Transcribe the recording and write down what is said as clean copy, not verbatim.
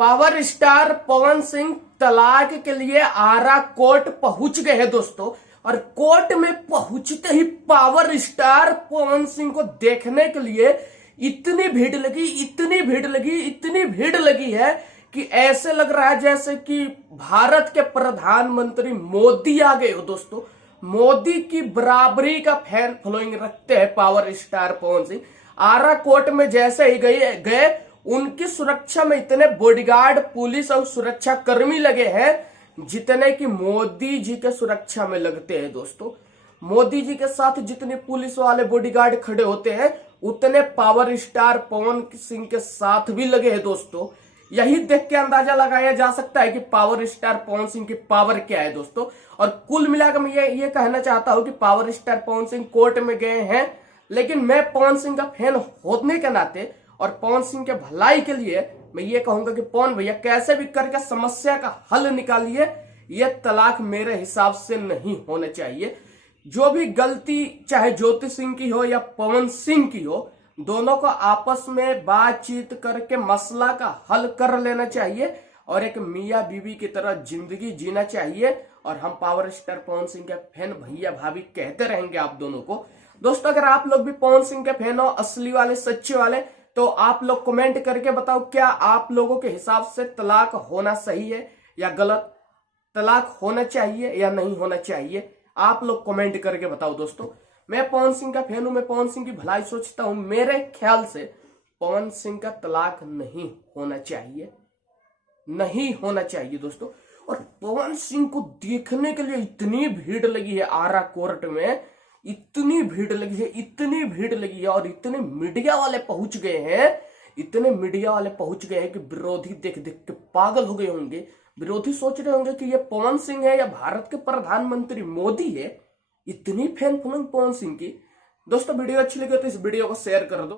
Power star Pawan Singh तलाक के लिए आरा कोर्ट पहुंच गए हैं दोस्तों। और कोर्ट में पहुंचते ही पावर स्टार पवन सिंह को देखने के लिए इतनी भीड़ लगी, इतनी भीड़ लगी, इतनी भीड़ लगी है कि ऐसे लग रहा है जैसे कि भारत के प्रधानमंत्री मोदी आ गए हो दोस्तों। मोदी की बराबरी का फैन फॉलोइंग रखते हैं पावर स्टार पवन सिंह। आरा कोर्ट में जैसे ही गए उनकी सुरक्षा में इतने बॉडीगार्ड, पुलिस और सुरक्षा कर्मी लगे हैं जितने कि मोदी जी के सुरक्षा में लगते हैं दोस्तों। मोदी जी के साथ जितने पुलिस वाले बॉडीगार्ड खड़े होते हैं उतने पावर स्टार पवन सिंह के साथ भी लगे हैं दोस्तों। यही देख के अंदाजा लगाया जा सकता है कि पावर स्टार पवन सिंह की पावर क्या है दोस्तों। और कुल मिलाकर मैं ये कहना चाहता हूं कि power star Pawan Singh court में गए हैं, लेकिन मैं पवन सिंह का फैन होने के नाते और पवन सिंह के भलाई के लिए मैं ये कहूंगा कि पवन भैया कैसे भी करके समस्या का हल निकालिए। ये तलाक मेरे हिसाब से नहीं होना चाहिए। जो भी गलती चाहे ज्योति सिंह की हो या पवन सिंह की हो, दोनों को आपस में बातचीत करके मसला का हल कर लेना चाहिए और एक मियाँ बीवी की तरह जिंदगी जीना चाहिए। और हम पावर स्टार पवन सिंह के फैन भैया भाभी कहते रहेंगे आप दोनों को। दोस्तों अगर आप लोग भी पवन सिंह के फैन हो, असली वाले, सच्चे वाले, तो आप लोग कमेंट करके बताओ क्या आप लोगों के हिसाब से तलाक होना सही है या गलत, तलाक होना चाहिए या नहीं होना चाहिए। आप लोग कमेंट करके बताओ दोस्तों। मैं पवन सिंह का फैन हूं, मैं पवन सिंह की भलाई सोचता हूं। मेरे ख्याल से पवन सिंह का तलाक नहीं होना चाहिए, नहीं होना चाहिए दोस्तों। और पवन सिंह को देखने के लिए इतनी भीड़ लगी है आरा कोर्ट में, इतनी भीड़ लगी है, इतनी भीड़ लगी है और इतने मीडिया वाले पहुंच गए हैं, इतने मीडिया वाले पहुंच गए हैं कि विरोधी देख देख के पागल हो गए होंगे। विरोधी सोच रहे होंगे कि ये पवन सिंह है या भारत के प्रधानमंत्री मोदी है। इतनी फैन फॉलोइंग पवन सिंह की। दोस्तों वीडियो अच्छी लगी तो इस वीडियो को शेयर कर दो।